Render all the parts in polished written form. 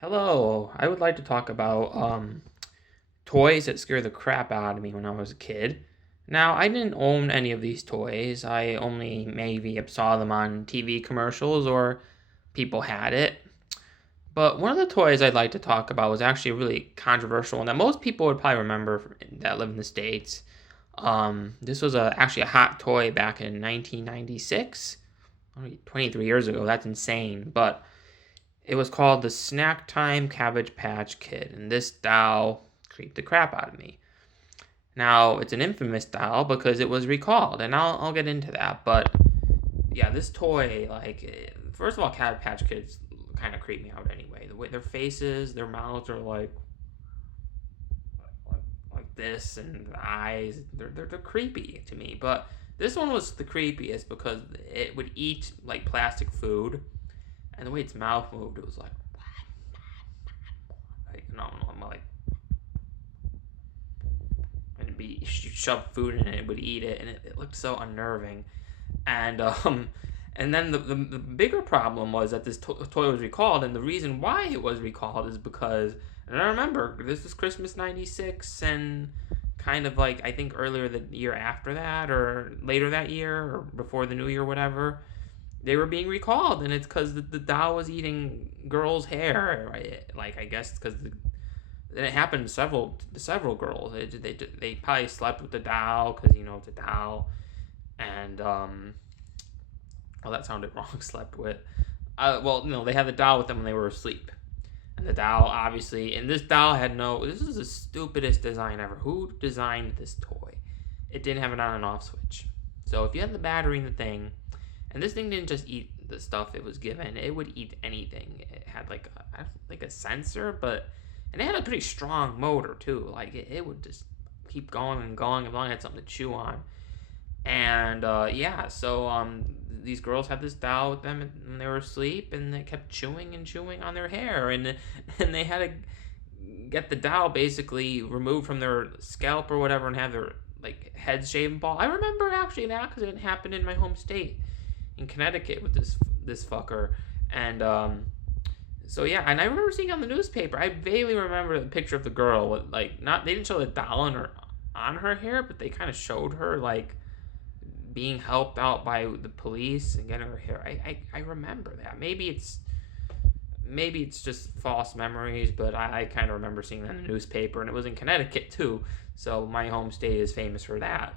Hello, I would like to talk about toys that scared the crap out of me when I was a kid. Now, I didn't own any of these toys. I only maybe saw them on TV commercials or people had it. But one of the toys I'd like to talk about was actually a really controversial one that most people would probably remember that live in the States. This was actually a hot toy back in 1996, only 23 years ago. That's insane. But it was called the Snack Time Cabbage Patch Kid, and this doll creeped the crap out of me. Now, it's an infamous doll because it was recalled, and I'll get into that. But yeah, this toy, first of all, Cabbage Patch Kids kind of creep me out anyway. The way their faces, their mouths are like this, and the eyes, they're creepy to me. But this one was the creepiest because it would eat like plastic food, and the way its mouth moved, it was I'm like, and be shove food in it, it would eat it, and it looked so unnerving. And and then the bigger problem was that this toy was recalled, and the reason why it was recalled is because, and I remember this was Christmas '96, and kind of like I think earlier the year after that, or later that year, or before the new year, whatever. They were being recalled, and it's because the doll was eating girls' hair. Right? Like I guess because and it happened to several girls. They probably slept with the doll because it's a doll, and well, that sounded wrong. Slept with. Well, they had the doll with them when they were asleep, and the doll obviously, and this doll had no. This is the stupidest design ever. Who designed this toy? It didn't have an on and off switch. So if you had the battery in the thing, and this thing didn't just eat the stuff it was given, it would eat anything. It had like a sensor, but and it had a pretty strong motor too. Like it would just keep going and going as long as it had something to chew on. And yeah, so these girls had this doll with them when they were asleep, and they kept chewing and chewing on their hair, and and they had to get the doll basically removed from their scalp or whatever, and have their like heads shaven bald. I remember actually an accident happened in my home state in Connecticut with this fucker, and so yeah, and I remember seeing on the newspaper. I vaguely remember the picture of the girl with like not they didn't show the doll on her hair, but they kind of showed her like being helped out by the police and getting her hair. I remember that. Maybe it's just false memories, but I kind of remember seeing that in the newspaper, and it was in Connecticut too. So my home state is famous for that.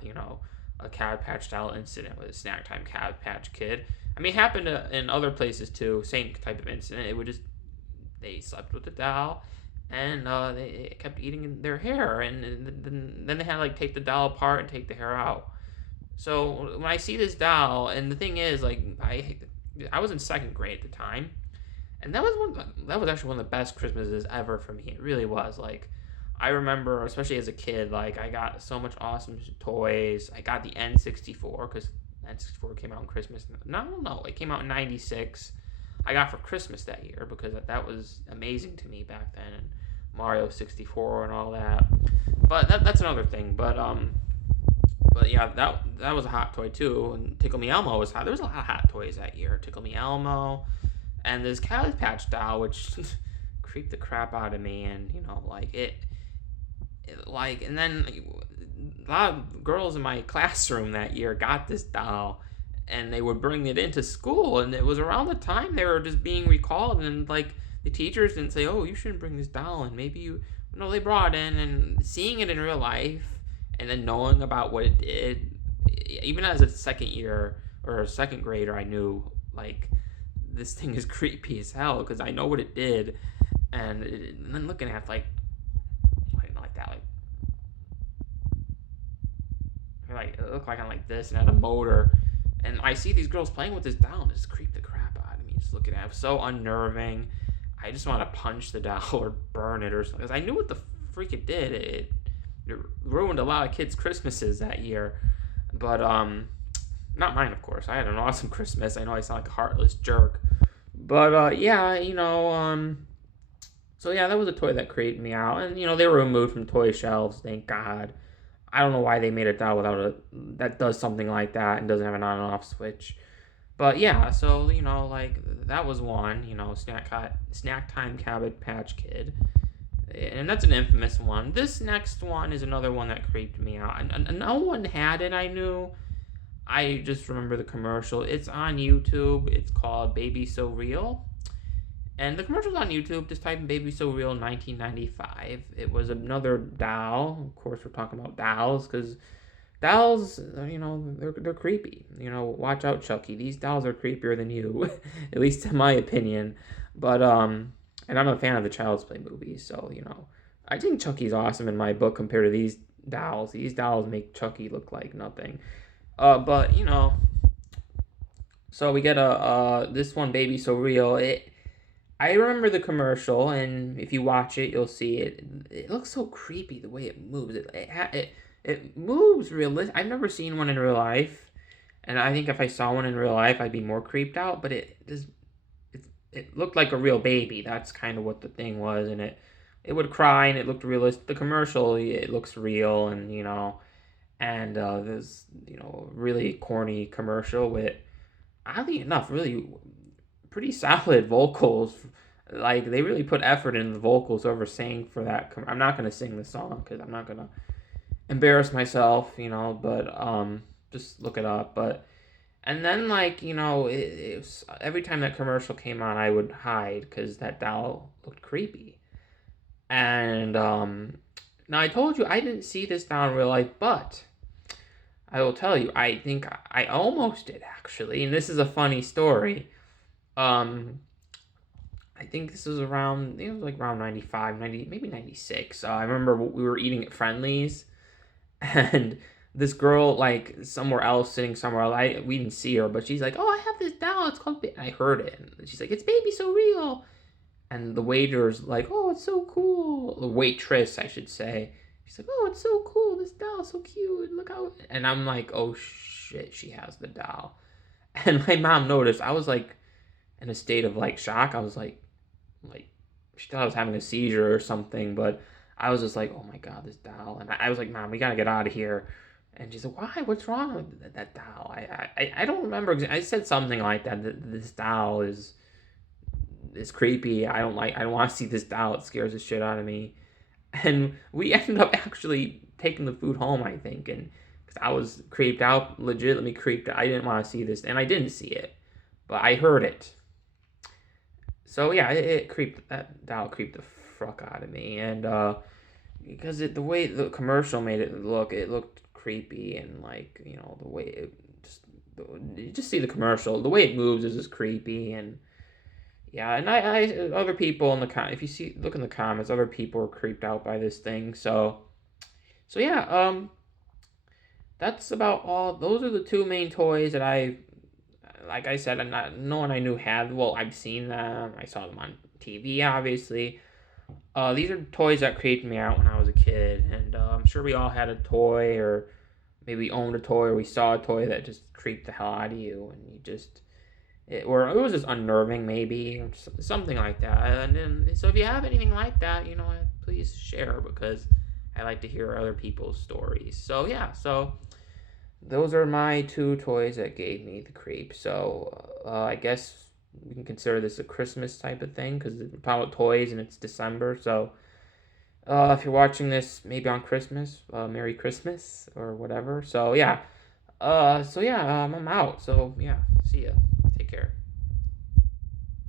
A Cabbage Patch style incident with a snack time Cabbage Patch Kid. I mean, it happened in other places too. Same type of incident. It would just they slept with the doll, and they kept eating their hair, and then they had to like take the doll apart and take the hair out. So when I see this doll, and the thing is, like I was in second grade at the time, and that was actually one of the best Christmases ever for me. It really was. Like I remember, especially as a kid, like I got so much awesome toys. I got the N64 because N64 came out on Christmas. No, it came out in '96. I got for Christmas that year because that was amazing to me back then, and Mario 64 and all that. But that's another thing. But yeah, that was a hot toy too. And Tickle Me Elmo was hot. There was a lot of hot toys that year. Tickle Me Elmo, and this Cabbage Patch doll, which creeped the crap out of me. And like and then a lot of girls in my classroom that year got this doll, and they would bring it into school, and it was around the time they were just being recalled, and like the teachers didn't say, "Oh, you shouldn't bring this doll," and maybe you. No, they brought it in, and seeing it in real life, and then knowing about what it did, even as a second year or a second grader, I knew like this thing is creepy as hell because I know what it did, and then looking at like that, like it looked like I'm like this and had a motor, and I see these girls playing with this doll, and it just creeped the crap out of me. Just looking at it, so unnerving. I just want to punch the doll or burn it or something because I knew what the freak it did. It ruined a lot of kids' Christmases that year, but not mine, of course. I had an awesome Christmas. I know I sound like a heartless jerk, but yeah, so yeah, that was a toy that creeped me out, and they were removed from toy shelves. Thank God. I don't know why they made a doll without a that does something like that and doesn't have an on and off switch. But yeah, so like that was one. Snack time Cabbage Patch Kid, and that's an infamous one. This next one is another one that creeped me out, and no one had it. I knew. I just remember the commercial. It's on YouTube. It's called Baby So Real. And the commercial's on YouTube. Just type in Baby So Real 1995. It was another doll. Of course, we're talking about dolls because dolls, they're creepy. Watch out, Chucky. These dolls are creepier than you, at least in my opinion. But and I'm a fan of the Child's Play movies, so I think Chucky's awesome in my book compared to these dolls. These dolls make Chucky look like nothing. But so we get a this one, Baby So Real. I remember the commercial, and if you watch it, you'll see it. It looks so creepy the way it moves. It moves realistic. I've never seen one in real life, and I think if I saw one in real life, I'd be more creeped out. But it looked like a real baby. That's kind of what the thing was, and it would cry, and it looked realistic. The commercial, it looks real, and there's really corny commercial with, oddly enough, really pretty solid vocals. Like they really put effort in the vocals over singing for that. I'm not gonna sing the song because I'm not gonna embarrass myself, But just look it up. But and then it was, every time that commercial came on, I would hide because that doll looked creepy. And now I told you I didn't see this doll in real life, but I will tell you, I think I almost did actually, and this is a funny story. Um, I think this was around, it was like around 95, 90, maybe 96. I remember we were eating at Friendly's, and this girl, like, somewhere else, sitting somewhere else, we didn't see her, but she's like, oh, I have this doll, it's called, I heard it, and she's like, it's Baby So Real, and the waiter's like, oh, it's so cool, the waitress, I should say, she's like, oh, it's so cool, this doll's so cute, look how, and I'm like, oh, shit, she has the doll, and my mom noticed. I was, like, in a state of, like, shock. I was like, she thought I was having a seizure or something, but I was just like, oh my god, this doll. And I was like, Mom, we gotta get out of here. And she's like, why? What's wrong with that doll? I don't remember. I said something like that. This doll is creepy. I don't want to see this doll. It scares the shit out of me. And we ended up actually taking the food home, I think, and because I was creeped out, legitimately creeped out. I didn't want to see this, and I didn't see it, but I heard it. So yeah, it creeped, that doll creeped the fuck out of me, and because the way the commercial made it look, it looked creepy, and like the way it just, you just see the commercial, the way it moves is just creepy, and yeah, and I other people in the if you see look in the comments, other people are creeped out by this thing, so yeah, that's about all. Those are the two main toys that like I said, no one I knew had. Well, I've seen them. I saw them on TV, obviously. These are toys that creeped me out when I was a kid, and I'm sure we all had a toy, or maybe owned a toy, or we saw a toy that just creeped the hell out of you, and you just, or it was just unnerving, maybe, or something like that. And then, so if you have anything like that, please share because I like to hear other people's stories. So yeah, so those are my two toys that gave me the creep. So I guess we can consider this a Christmas type of thing because we're talking about toys and it's December. So if you're watching this maybe on Christmas, Merry Christmas or whatever. So yeah, I'm out. So yeah, see ya.